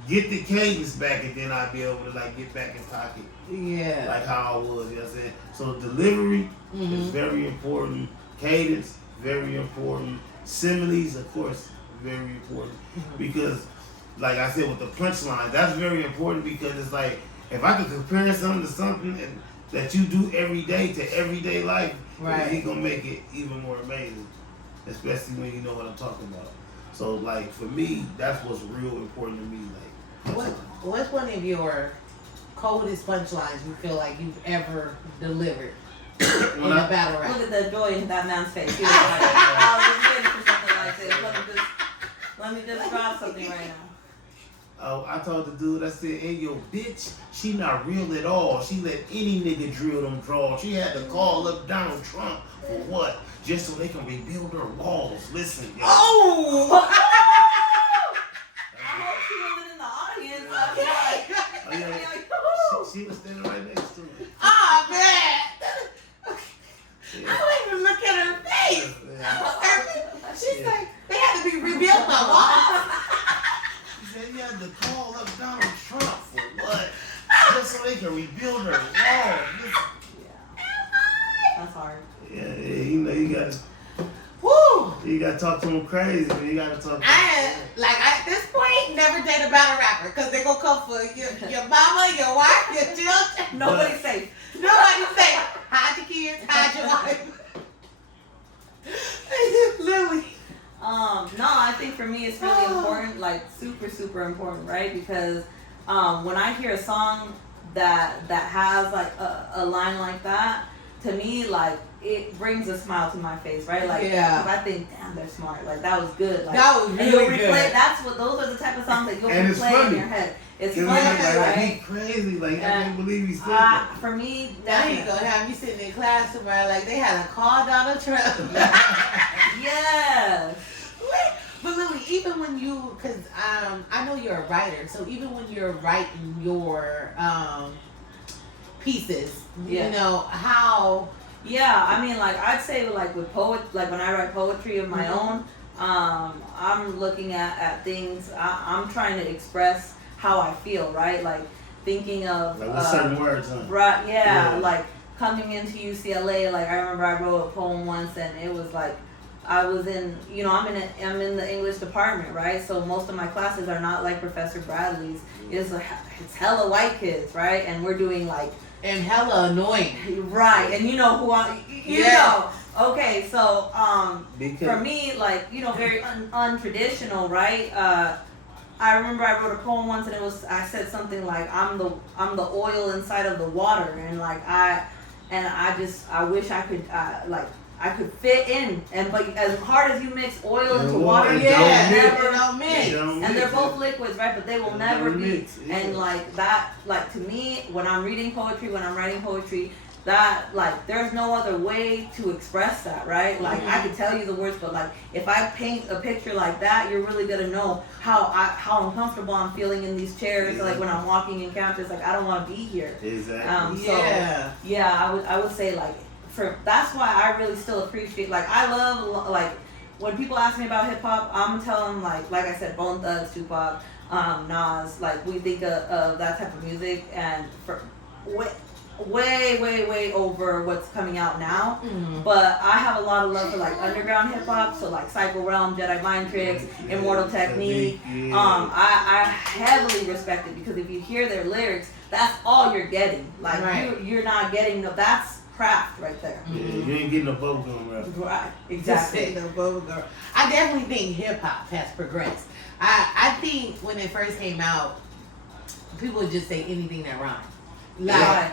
get the cadence back, and then I'd be able to like get back in pocket, Yeah. like how I was. You know what I'm saying? So delivery Mm-hmm. is very important. Cadence, very important. Similes, of course, very important. Mm-hmm. Because, like I said, with the punchline, that's very important because it's like if I could compare something to something that you do every day to everyday life, Right. it's gonna make it even more amazing. Especially when you know what I'm talking about. So, like for me, that's what's real important to me. Like, What's one of your coldest punchlines you feel like you've ever delivered in a battle rap? Look at the joy in that man's face. He was like, I was waiting for something like this. Let me just drop something right now. Oh, I told the dude, I said, hey, yo, bitch, she not real at all. She let any nigga drill them draws. She had to call up Donald Trump for what? Just so they can rebuild her walls. Listen, yo. Oh! I hope she wasn't in the audience. I was like, Oh, yeah. She was standing right next to me. Ah, man! Yeah. I don't even look at her face. Yeah. She's Yeah. like, they had to be rebuilt my wall. She said, you had to call up Donald Trump for what? Just so they can rebuild her walls. Listen. that's hard. Yeah, you know, Woo! you gotta talk to them crazy, man. You gotta talk to them. At this point, never date a battle rapper because they're going to come for your mama, your wife, your children. Nobody's safe. Nobody say, hide your kids, hide your wife. Lily. No, I think for me it's really important, like super, super important, right? Because when I hear a song that has like a line like that, to me, like it brings a smile to my face, right? Like, Yeah. 'cause I think, damn, they're smart. Like that was good. Like, That was and really you'll replay, good. That's what those are the type of songs that you'll And it's replay in funny. your head. It's Cause funny, like, right? he crazy. Like, I can't believe he said that. For me, Now you that's gonna have me sitting in class tomorrow like they had to call Donald Trump. yes. But Lily, even when you, because I know you're a writer, so even when you're writing your pieces, Yeah. you know how. Yeah, I mean, like I'd say, like with like when I write poetry of my own, I'm looking at things. I'm trying to express how I feel, right? Like thinking of Like with certain words, huh? right? Yeah, Yeah. like coming into UCLA. Like I remember I wrote a poem once, and it was like I was in, you know, I'm in the English department, right? So most of my classes are not like Professor Bradley's. It's like it's hella white kids, right? And we're doing like. And hella annoying. Right, and you know who you Yeah. know. Okay, so Because for me, like, you know, very untraditional, right? I remember I wrote a poem once, and I said something like I'm the oil inside of the water, and like I wish I could I could fit in, but as hard as you mix oil into water, it you Yeah, never it don't mix. It don't and mix. they're both liquids, right? But they will never be. Mix, yeah. And like that, like to me, when I'm reading poetry, when I'm writing poetry, that, like, there's no other way to express that, right? Like, I could tell you the words, but like, if I paint a picture like that, you're really gonna know how uncomfortable I'm feeling in these chairs. Like when I'm walking in campus, like I don't want to be here. Exactly. I would say like that's why I really still appreciate. Like I love like when people ask me about hip hop, I'm gonna tell them like I said, Bone Thugs, Tupac, Nas. Like we think of that type of music, and for way over what's coming out now. But I have a lot of love for like underground hip hop, so like Psycho Realm, Jedi Mind Tricks, Immortal Technique. I heavily respect it because if you hear their lyrics, that's all you're getting. Like you're not getting that's craft right there. Yeah, you ain't getting no bubblegum rap. Right, exactly. No bubblegum. I definitely think hip hop has progressed. I think when it first came out, people would just say anything that rhymed. Like,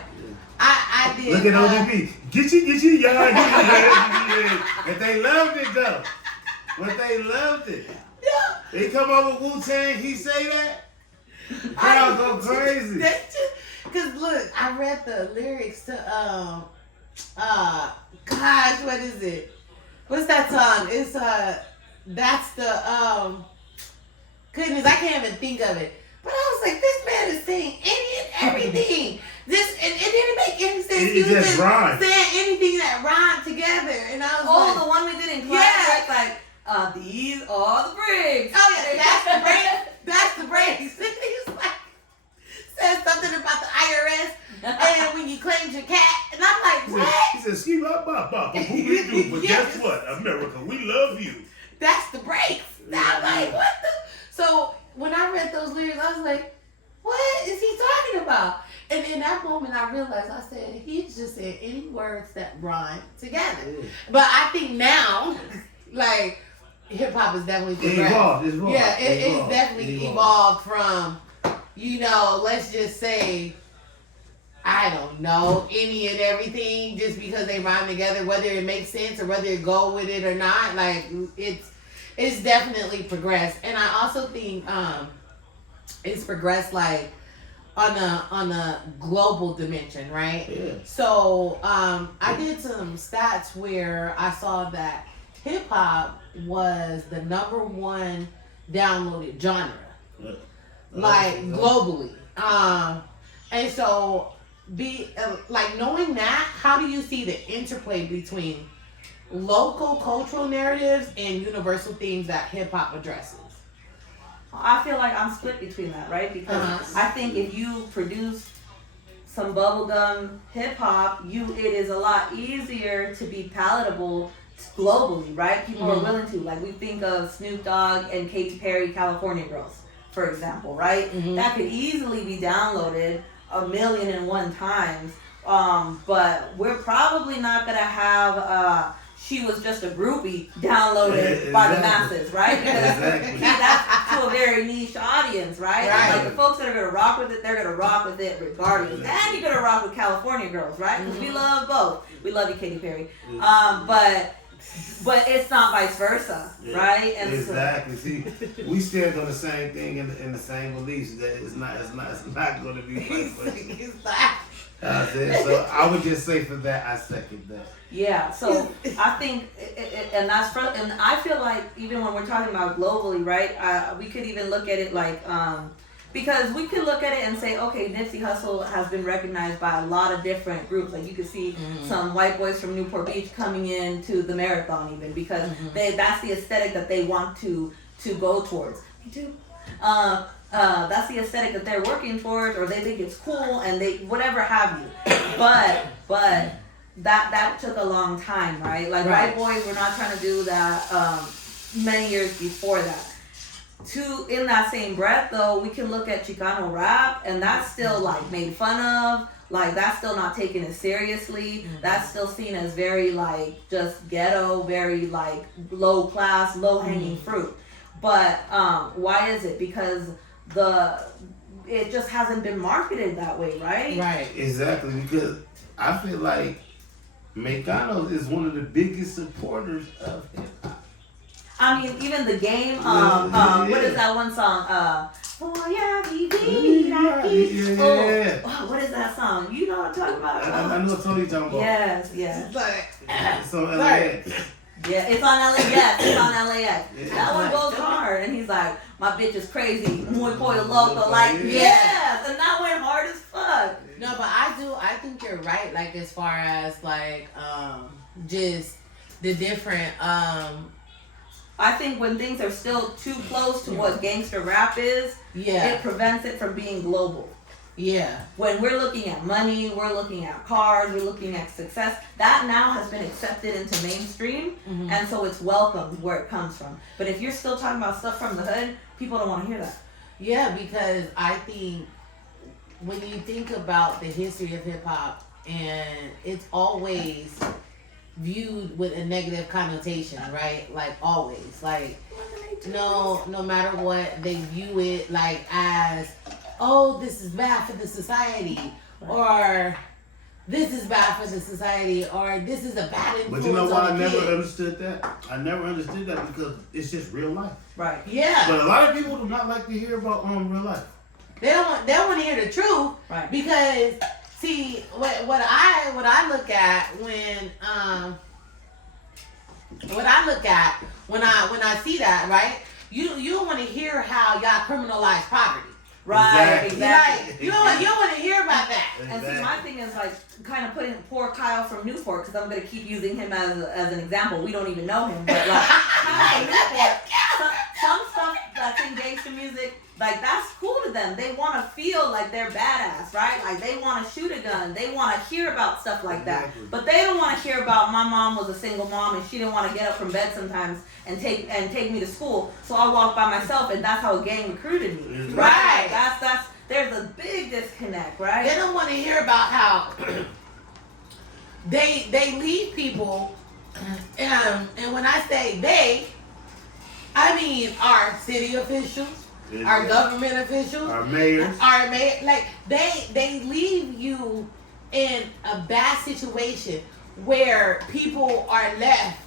I did. Look at ODB. Get you, yeah. But they loved it though. But they loved it. Yeah. They come up with Wu-Tang, he say that. Crowd go crazy. Cause look, I read the lyrics to gosh, what is it? What's that song? It's that's the goodness, I can't even think of it. But I was like, this man is saying any and everything. It didn't make any sense. He was just saying anything that rhymed together. And I was like, the one we did in class, like, these are the bricks. Oh yeah, that's the breaks. That's the breaks. He's like, said something about the IRS and when you claimed your cat. And I'm like, what? He said, ski bop bop bop. Who we do? But guess what? America, we love you. That's the breaks. I'm like, what the? So when I read those lyrics, I was like, what is he talking about? And in that moment, I realized, I said, he's just saying any words that rhyme together. But I think now, like, hip hop is definitely progressed. It's evolved. Yeah, it's definitely evolved from, let's just say, I don't know, any and everything, just because they rhyme together, whether it makes sense or whether it go with it or not. Like, it's definitely progressed. And I also think it's progressed like on a global dimension, right? Yeah. So I did some stats where I saw that hip hop was the #1 downloaded genre, like globally. And so like knowing that, how do you see the interplay between local cultural narratives and universal themes that hip hop addresses? I feel like I'm split between that, right? Because I think if you produce some bubblegum hip hop, it is a lot easier to be palatable globally, right? People are willing to. Like we think of Snoop Dogg and Katy Perry, California Girls, for example, right? That could easily be downloaded 1,000,001 times. But we're probably not gonna have She Was Just a Groupie downloaded by the masses, right? Because that's to a very niche audience, right? Like the folks that are gonna rock with it, they're gonna rock with it regardless. And you're gonna rock with California Girls, right? Because we love both. We love you, Katy Perry. But it's not vice versa, right? And exactly. See, we stand on the same thing in the same beliefs that it's not going to be vice versa. So I would just say for that, I second that. Yeah. So I think, and that's and I feel like even when we're talking about globally, right? We could even look at it like. Because we could look at it and say, okay, Nipsey Hussle has been recognized by a lot of different groups. Like you could see some white boys from Newport Beach coming in to the marathon even because that's the aesthetic that they want to go towards. Me too. That's the aesthetic that they're working towards, or they think it's cool, and they whatever have you. But that took a long time, right? Like white boys were not trying to do that many years before that. In that same breath though, we can look at Chicano rap, and that's still like made fun of, like that's still not taken as seriously. That's still seen as very like just ghetto, very like low class, low hanging fruit. But why is it? Because it just hasn't been marketed that way, right? Right. Exactly, because I feel like Mexicanos is one of the biggest supporters of hip hop. I mean, even the game. What is that one song? Oh yeah, what is that song? You know what I'm talking about? I know what song you're talking about. Yes. It's on LAX. Yeah, it's on LAX. It's on LAX. Yeah. That one goes hard, and he's like, "My bitch is crazy, muy pollo loco." Like, yes, and that went hard as fuck. No, but I think you're right. Like as far as like just the different I think when things are still too close to what gangster rap is, it prevents it from being global. Yeah. When we're looking at money, we're looking at cars, we're looking at success, that now has been accepted into mainstream, and so it's welcomed where it comes from. But if you're still talking about stuff from the hood, people don't want to hear that. Yeah, because I think when you think about the history of hip hop, and it's always viewed with a negative connotation, right? Like always, like no matter what, they view it like as, oh, this is bad for the society, or this is bad for the society, or this is a bad influence. But you know why I never kid. understood that? I never understood that because it's just real life. Right. Yeah. But a lot of people do not like to hear about real life. They don't want to hear the truth, right? Because see, what I look at when I see that, right? You don't want to hear how y'all criminalize poverty. Right, exactly. Like, you don't want to hear about that. And see, my thing is like kind of putting poor Kyle from Newport, because I'm going to keep using him as an example. We don't even know him, but like Kyle from Newport, some stuff that's in gangster music, like that's cool to them. They want to feel like they're badass, right? Like they want to shoot a gun. They want to hear about stuff like that. But they don't want to hear about my mom was a single mom and she didn't want to get up from bed sometimes and take me to school. So I walked by myself, and that's how a gang recruited me. Right. That's there's a big disconnect, right? They don't want to hear about how they lead people, and when I say they, I mean our city officials, our government officials, our mayors, like they leave you in a bad situation where people are left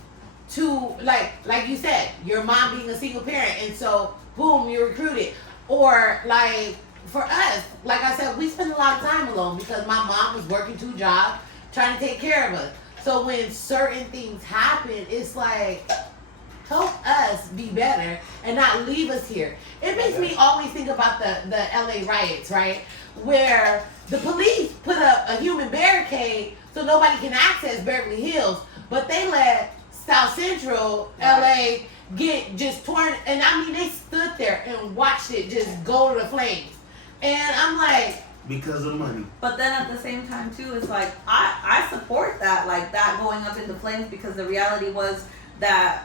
to like you said, your mom being a single parent, and so boom, you're recruited. Or like for us, like I said, we spend a lot of time alone because my mom was working 2 jobs trying to take care of us. So when certain things happen, it's like, help us be better and not leave us here. It makes me always think about the LA riots, right? Where the police put up a human barricade so nobody can access Beverly Hills, but they let South Central LA get just torn, and I mean they stood there and watched it just go to the flames, and I'm like, because of money. But then at the same time too, it's like I support that, like that going up into flames, because the reality was that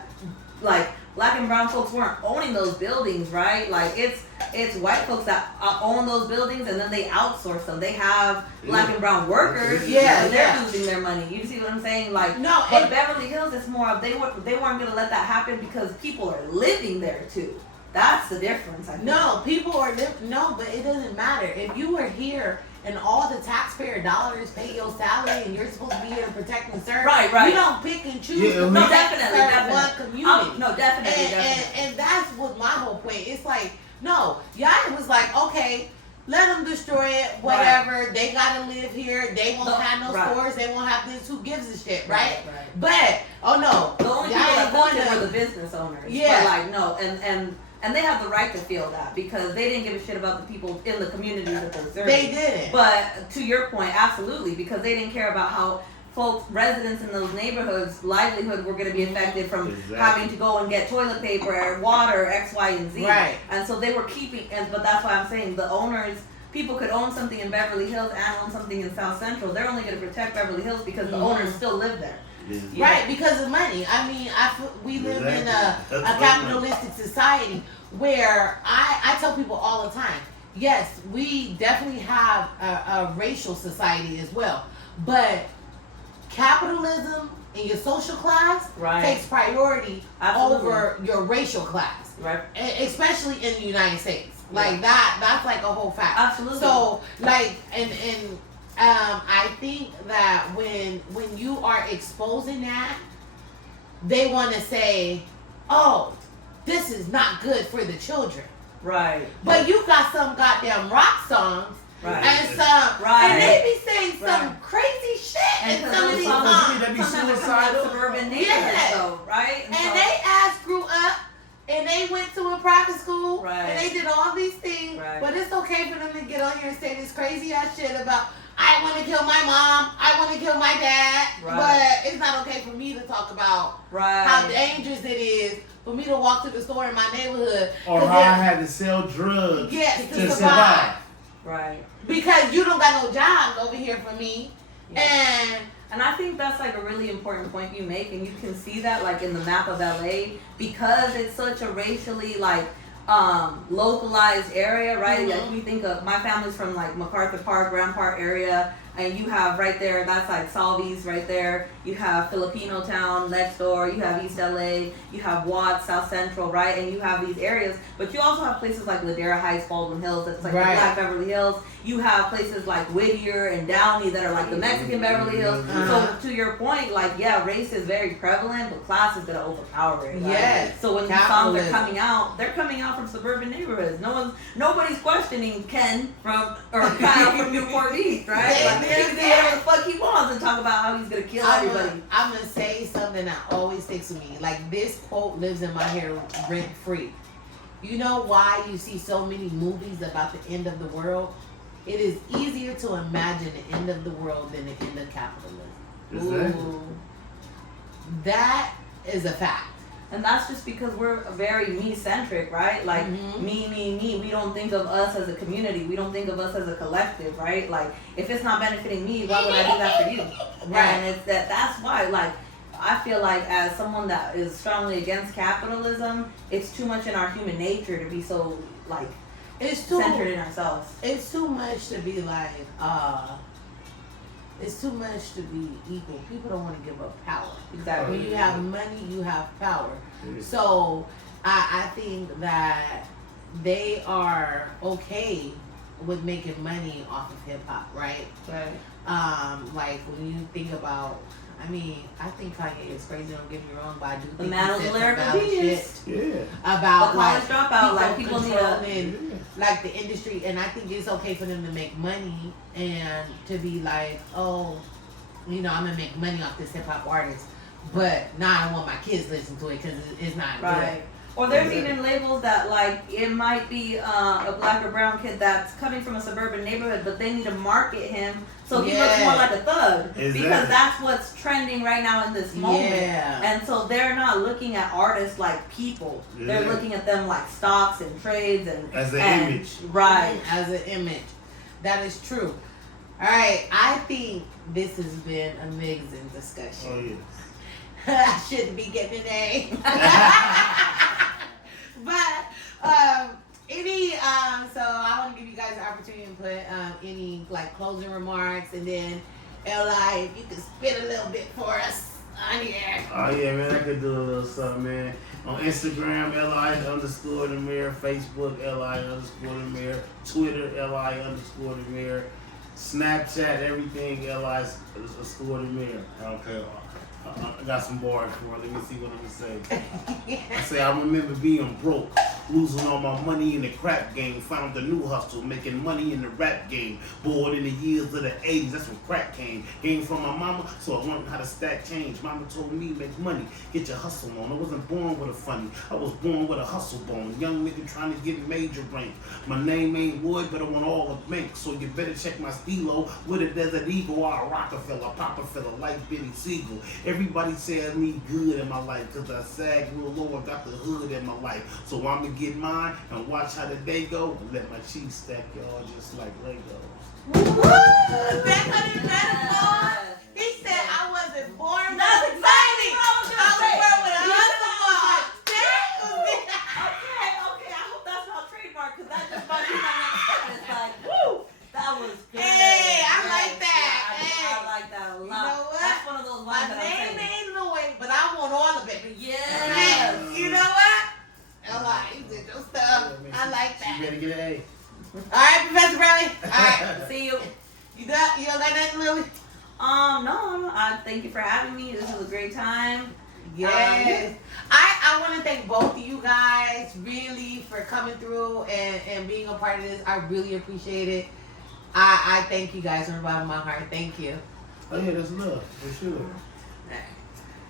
like black and brown folks weren't owning those buildings, right? Like it's white folks that own those buildings, and then they outsource them. They have black and brown workers. They're losing their money. You see what I'm saying? Like, no, but Beverly Hills is more of they weren't gonna let that happen because people are living there too. That's the difference. I think. No, people are no, but it doesn't matter if you were here and all the taxpayer dollars pay your salary, and you're supposed to be here to protect and serve. Right. You don't pick and choose to serve one community. Definitely. And that's what my whole point. It's like, no, y'all was like, okay, let them destroy it, whatever. Right. They gotta live here. They won't have no stores. They won't have this. Who gives a shit, right? But oh no, the only people that built it were the business owners. Yeah, but like no, and they have the right to feel that because they didn't give a shit about the people in the communities that they're serving. They didn't. But to your point, absolutely, because they didn't care about how folks, residents in those neighborhoods' livelihood were going to be affected from having to go and get toilet paper, water, X, Y, and Z. Right. And so they were keeping, but that's why I'm saying the owners, people could own something in Beverly Hills and own something in South Central. They're only going to protect Beverly Hills because the owners still live there. Yeah. Right, because of money. I mean, we live in a capitalistic society where I tell people all the time, yes, we definitely have a racial society as well, but capitalism and your social class takes priority over your racial class, right? Especially in the United States. Like that's like a whole fact. Absolutely. So like and I think that when you are exposing that, they want to say, oh, this is not good for the children. Right. But you got some goddamn rock songs. Right. And some, and they be saying some crazy shit and in some of these songs. That be suicidal. Suburban neighborhoods, though, right? And they ass grew up, and they went to a private school, right. and they did all these things. Right. But it's okay for them to get on here and say this crazy ass shit about, I want to kill my mom, I want to kill my dad. Right. But it's not okay for me to talk about how dangerous it is for me to walk to the store in my neighborhood. Or how I had to sell drugs to survive. Right. Because you don't got no jobs over here for me. Yeah. And I think that's like a really important point you make, and you can see that like in the map of LA because it's such a racially like localized area, right? Mm-hmm. Like we think of my family's from like MacArthur Park, Grand Park area, and you have right there, that's like Salvi's right there. You have Filipino Town next door. You have East LA. You have Watts, South Central, right? And you have these areas, but you also have places like Ladera Heights, Baldwin Hills, that's like the Black Beverly Hills. You have places like Whittier and Downey that are like the Mexican Beverly Hills. So to your point, like race is very prevalent, but class is gonna overpower it. Right? Yes. So when these songs are coming out, they're coming out from suburban neighborhoods. Nobody's questioning Ken or Kyle from Newport Beach, right? Like, he can do whatever the fuck he wants and talk about how he's gonna kill everybody. I'm gonna say something that always sticks with me. Like this quote lives in my head rent free. You know why you see so many movies about the end of the world? It is easier to imagine the end of the world than the end of capitalism. Exactly. That is a fact. And that's just because we're very me-centric, right? Like, me. We don't think of us as a community. We don't think of us as a collective, right? Like, if it's not benefiting me, why would I do that for you? Right. And it's that's why, like, I feel like as someone that is strongly against capitalism, it's too much in our human nature to be so, like, centered in ourselves. It's too much to be like, it's too much to be equal. People don't want to give up power. Exactly. When you have money, you have power. So I think that they are okay with making money off of hip hop, right? Right. Like when you think about, I mean, I think Kanye is crazy. Don't get me wrong, but I do think the man was a lyrical genius. Yeah. About the college dropout, like people need to like the industry, and I think it's okay for them to make money and to be like, oh, you know, I'm gonna make money off this hip hop artist, but now I don't want my kids to listen to it because it's not right. good. Or there's even labels that like it might be a black or brown kid that's coming from a suburban neighborhood, but they need to market him so he looks more like a thug because that's what's trending right now in this moment. Yeah. And so they're not looking at artists like people. They're looking at them like stocks and trades and as an image. Right. As an image. That is true. All right. I think this has been an amazing discussion. Oh yes. I shouldn't be getting an A. But so I want to give you guys the opportunity to put any like closing remarks, and then Li, if you could spit a little bit for us on here. Oh yeah, man, I could do a little something, man. On Instagram, Li_the mayor, Facebook, Li_the mayor, Twitter, Li_the mayor, Snapchat, everything, Li_the mayor. Okay. I got some bars for it. Let me see what I'm gonna say. I say, I remember being broke, losing all my money in the crap game, found a new hustle, making money in the rap game. Bored in the years of the 80s, that's when crack came. Came from my mama, so I learned how to stack change. Mama told me, make money, get your hustle on. I wasn't born with a funny, I was born with a hustle bone. Young nigga trying to get major rank. My name ain't Wood, but I want all the bank, so you better check my stilo. With a Desert Eagle or a Rockefeller, Papa Fella, like Benny Siegel. Everybody says me good in my life, cause I sag real low, I got the hood in my life. So I'ma get mine and watch how the day go and let my cheese stack y'all just like Legos. Woo! Back on his metaphor. He said I wasn't born with That's exactly what I was I was born with a Okay, I hope that's not trademark, cause that just might be my next step. It's like, woo! That was good. Hey, I like that. I like that a lot. You know what? That's one of those My lines that I'm name saying. ain't Louis, but I want all of it. Yes. You know what? Li, you did your stuff. I like that. You better get an A. All right, Professor Bradley. All right. See you. You got? You don't got nothing, Louis? No. I thank you for having me. This was a great time. Yes. I want to thank both of you guys really for coming through and being a part of this. I really appreciate it. I thank you guys from the bottom of my heart. Thank you. Oh yeah, that's love for sure.